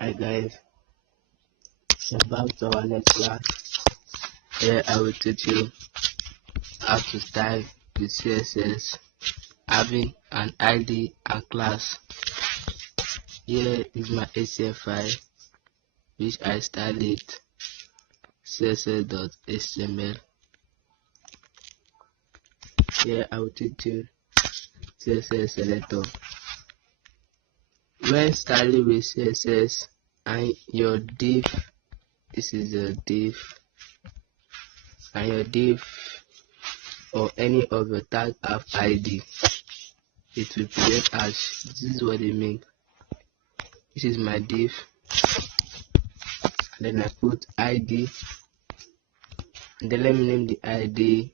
Hi guys, welcome to our next class. Here I will teach you how to style the CSS having an ID and class. Here is my ACF file which I styled it css.html. Here I will teach you CSS selector. When styling with CSS and your div, this is your div, and your div or any of your tag have ID, it will present as this is what they mean. This is my div, and then I put ID, and then let me name the ID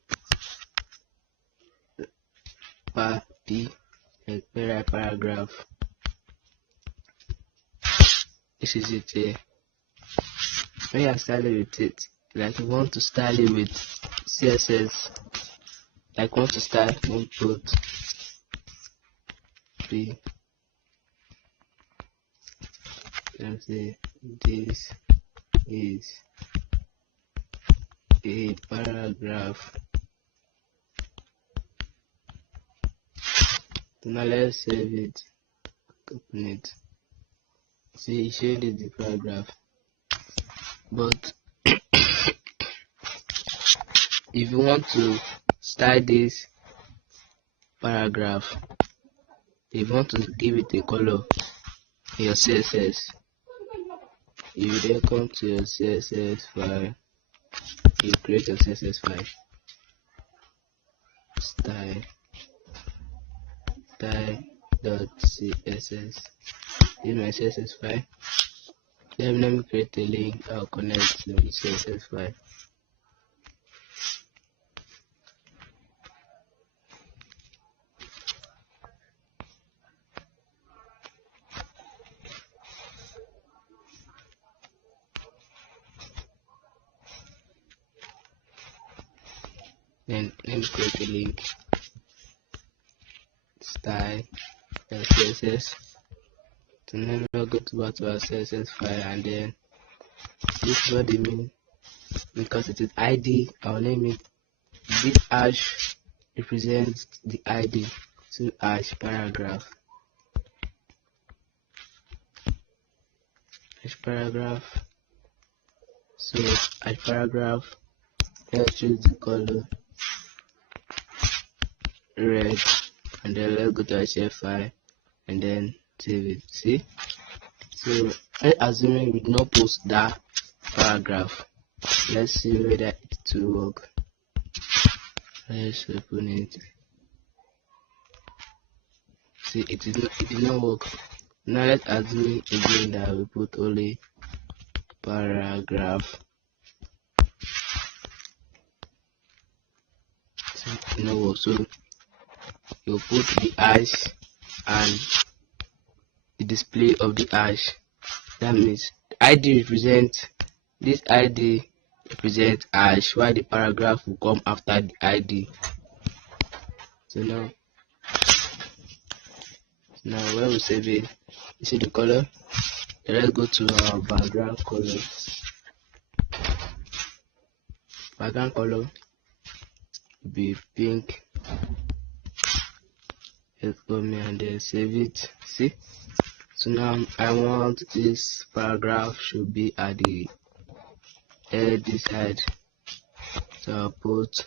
paragraph. This is it here. When you are styling with it, like you want to style it with CSS, like want to style input p, let's say this is a paragraph. So now let's save it, open it. See, it showed the paragraph, but if you want to style this paragraph, if you want to give it a color in your CSS, you then come to your CSS file, you create your CSS file, style.css. This is my CSS file. Let me create a link. I'll connect to the CSS file. Then let me create a link. Style.css. So then we'll go back to our CSS file, and then this is what they mean. Because it is ID, I'll name it. This hash represents the ID. So hash paragraph. Hash paragraph. So hash paragraph. Let's choose the color red, and then let's go to our share file and then save it. See? So let's assume we did not post that paragraph. Let's see whether it will work. Let's open it. See, it did not work. Now let's assume again that we put only paragraph. So it did not work. So you put the hash and the display of the hash. That means ID represents this ID represents hash, while the paragraph will come after the ID. So now when we save it, you see the color. Let's go to our background color. Background color will be pink. Let's go and then save it. See? So now I want this paragraph should be at the head this side. So I'll put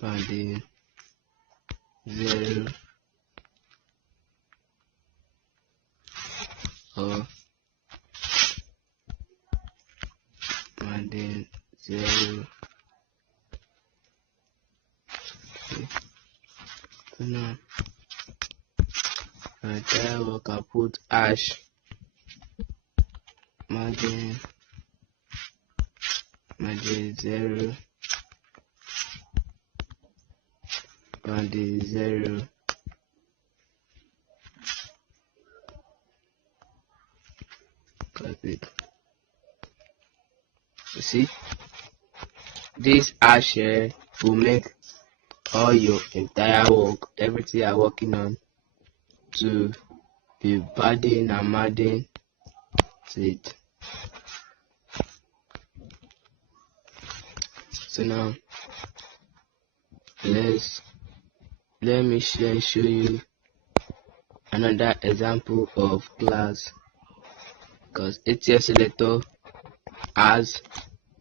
padding 0 or padding 0. Okay. So now my entire work I put hash margin 0 padding 0. Copy. You see, this hash here will make all your entire work, everything you are working on, to be padding and madding to it. So now let me show you another example of class, because ATL selector has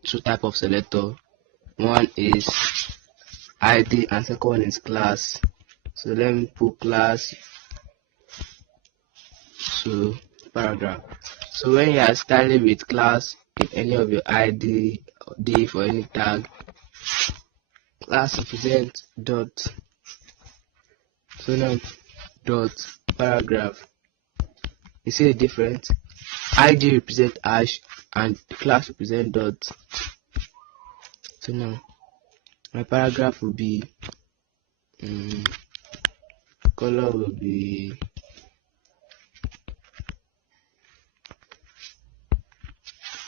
two types of selector. One is ID and second one is class. So let me put class to paragraph. So when you are starting with class in any of your ID or div or any tag, class represent dot. So now dot paragraph. You see the difference? ID represent hash and class represent dot. So now my paragraph will be color will be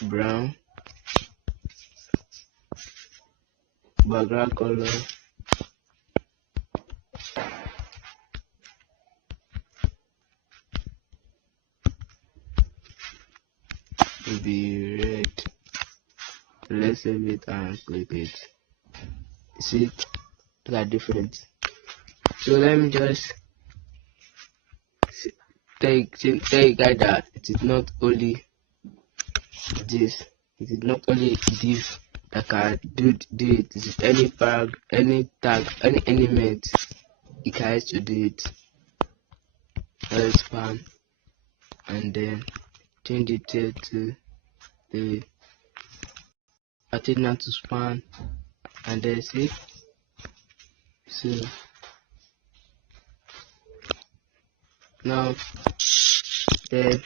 brown, background color will be red. Let's save it and click it. See, look at difference. So let me just tell you guys that it is not only this, it is not only this that can do it. It is any paragraph, any tag, any element, it can use to do it. Let's span and then change it to the antenna to span, and then see. So now then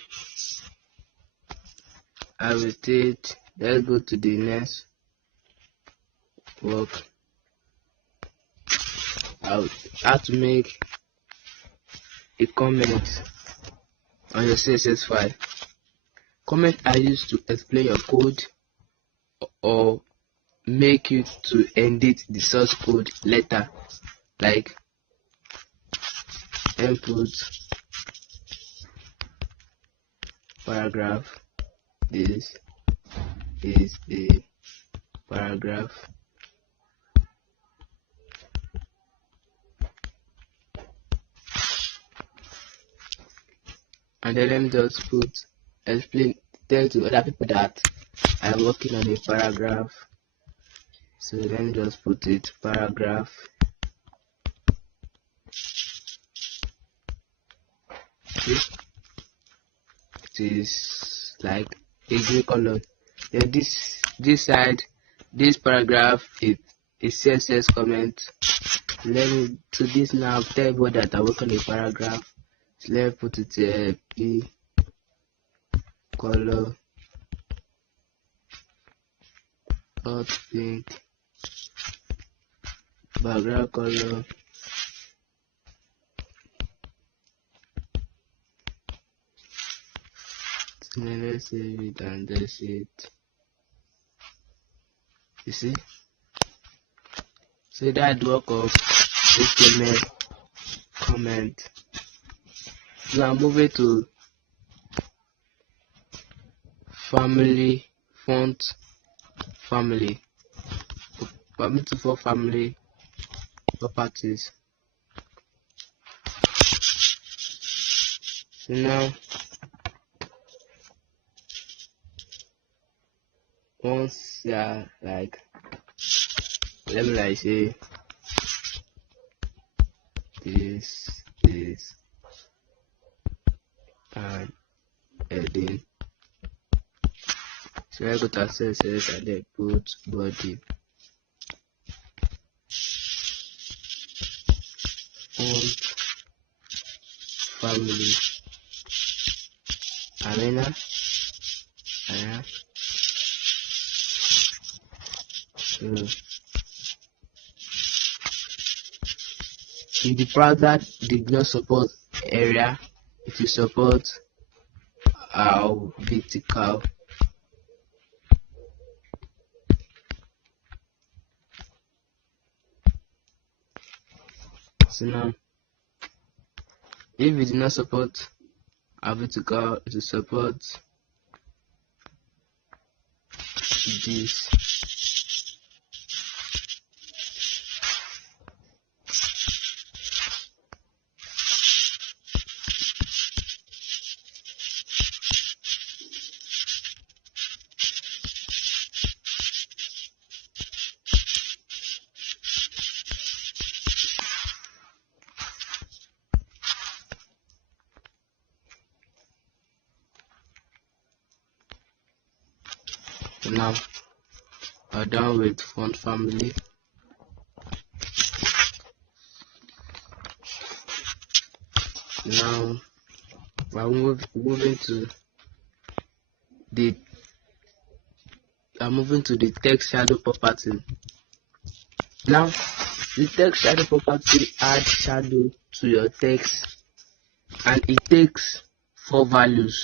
I will state, let's go to the next work. How to make a comment on your CSS file. Comment are used to explain your code or make you to edit the source code later, like input paragraph. This is the paragraph. And then let me just tell to other people that I'm working on a paragraph. So let me just put it paragraph. See? It is like a green color. Then this side, this paragraph is CSS comment. Let me to this now. Tell everybody that I work on a paragraph. So let me put it P color hot pink, background color let's save it and that's it. You see, so that work of HTML comment. So I'm moving to family, font family, permit for family properties. So now once you are like, let me like say this and heading. So I go to CSS and then put body font family arena. So if the browser did not support area, it will support our vertical. So now, if it did not support our vertical, it will support this. So now we're done with font family. Now we're moving to the text shadow property. Now the text shadow property adds shadow to your text, and it takes 4 values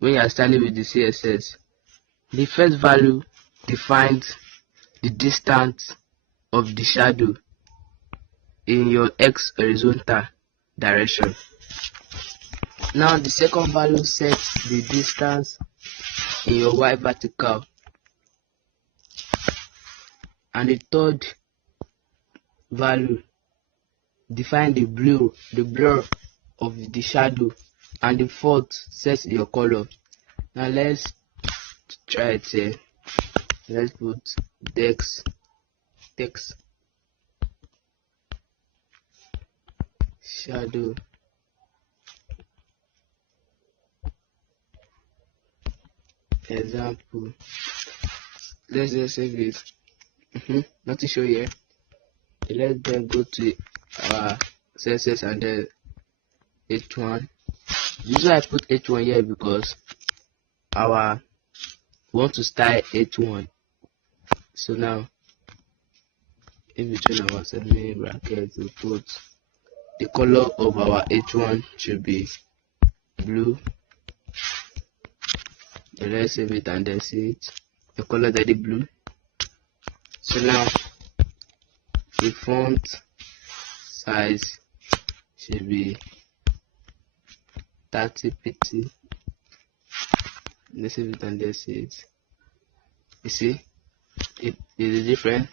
when you are starting with the CSS. The first value defines the distance of the shadow in your X horizontal direction. Now the second value sets the distance in your Y vertical, and the third value defines the blur of the shadow, and the fourth sets your color. Now let's try it here. Let's put text shadow example. Let's just save it. Not to show here. Let's then go to our CSS and then H1. Usually I put H1 here because we want to style H1. So now in between our semi brackets we put the color of our H1 should be blue. Let's save it and then see it. The color that is blue. So now the font size should be 30 pt. Let's save it and then see it. You see it is different.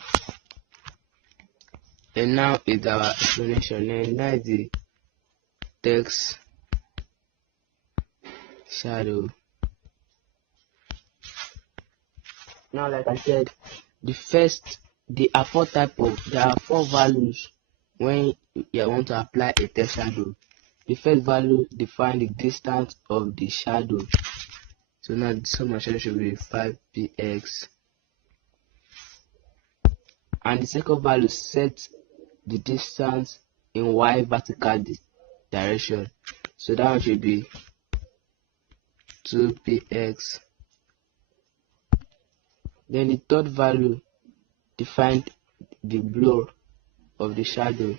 And now is our explanation, and that is the text shadow. Now, like I said, there are 4 values when you want to apply a text shadow. The first value defines the distance of the shadow. So now the sum of shadow should be 5px, and the second value sets the distance in Y vertical direction. So that one should be 2px. Then the third value defines the blur of the shadow,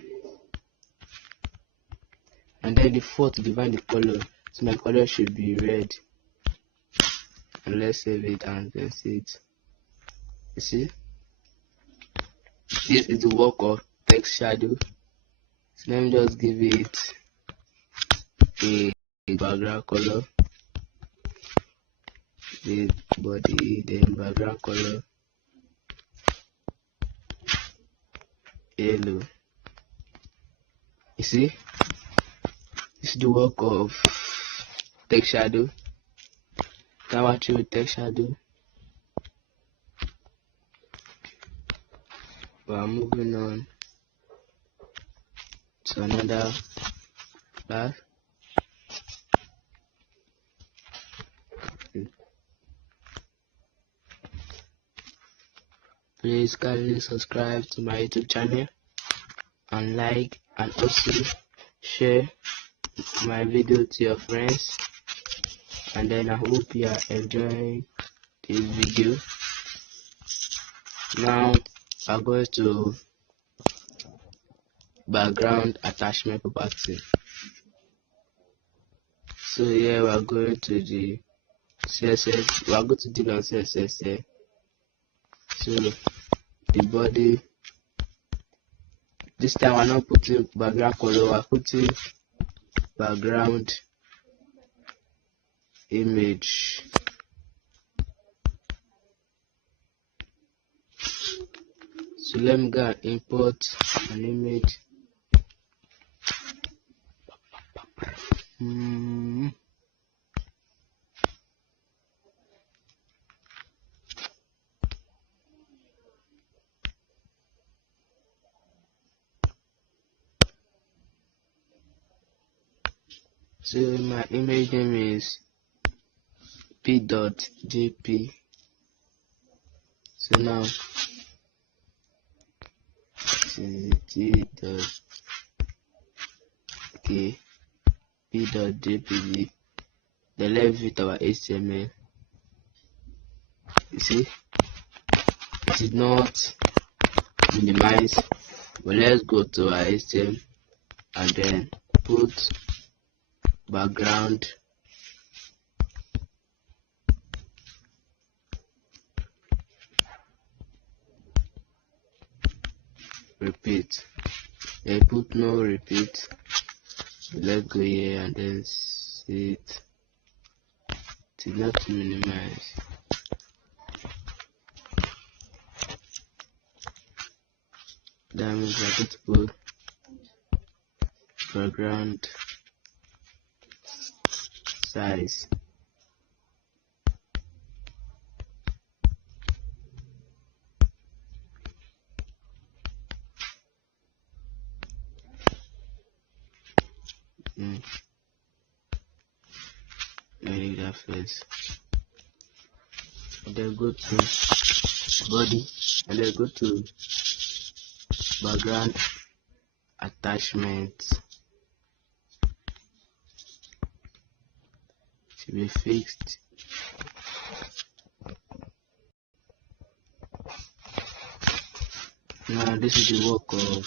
and then the fourth defines the color. So my color should be red. And let's save it and then see it. You see, this is the work of text shadow. So let me just give it a background color, the body, then background color yellow. You see, this is the work of text shadow. Now I choose text shadow. We're moving on to another class. Please kindly subscribe to my YouTube channel and like, and also share my video to your friends. And then I hope you are enjoying this video. Now I'm going to background attachment property. So here we are going to the CSS. We are going to deal on CSS here. So the This time I'm not putting background color, I'm putting background image. So let me go and import an image. So my image name is p.jp. So now p.jpg. Then let's view our HTML. You see, it is not minimized, but let's go to our HTML and then put background repeat. Then put no repeat. Let's go here and then see it. It is not minimized. That means I get to put background size. I need that first. And then go to body and then go to background attachment. Should be fixed. Now this is the work of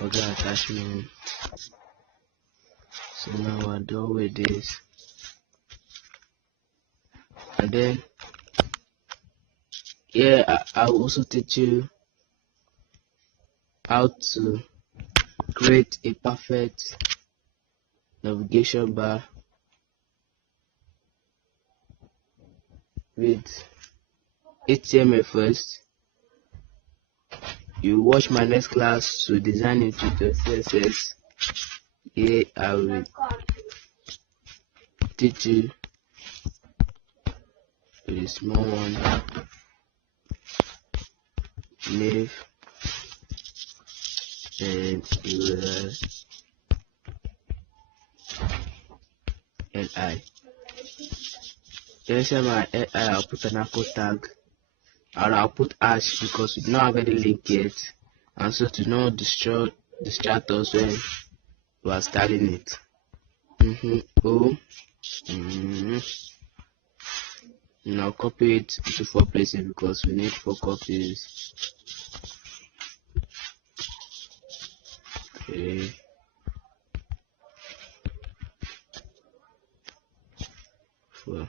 background attachment. So now we're done with this. And then I'll also teach you how to create a perfect navigation bar with HTML first. You watch my next class to design it with the CSS. Here I will teach you with a small one. Nav and URL li. Inside my li I'll put an anchor tag, or I'll put hash because we don't have any link yet, and so to not distract us when we are starting it. Now copy it into 4 places because we need 4 copies. Okay. For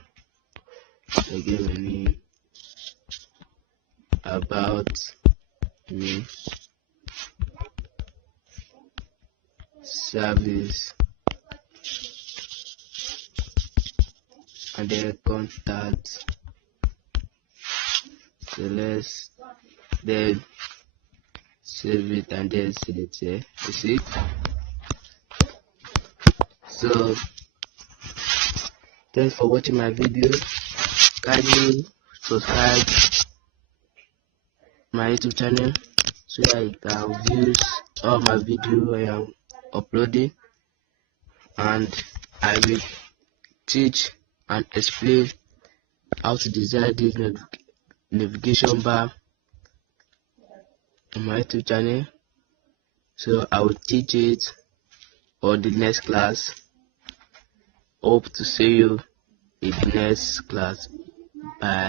again we need about me service and then contact. So let's then save it and then see it here. You see? So thanks for watching my video. Kindly subscribe my YouTube channel so that you can view all my video I am uploading, and I will teach and explain how to design this navigation bar on my YouTube channel. So I will teach it on the next class. Hope to see you in the next class. Bye.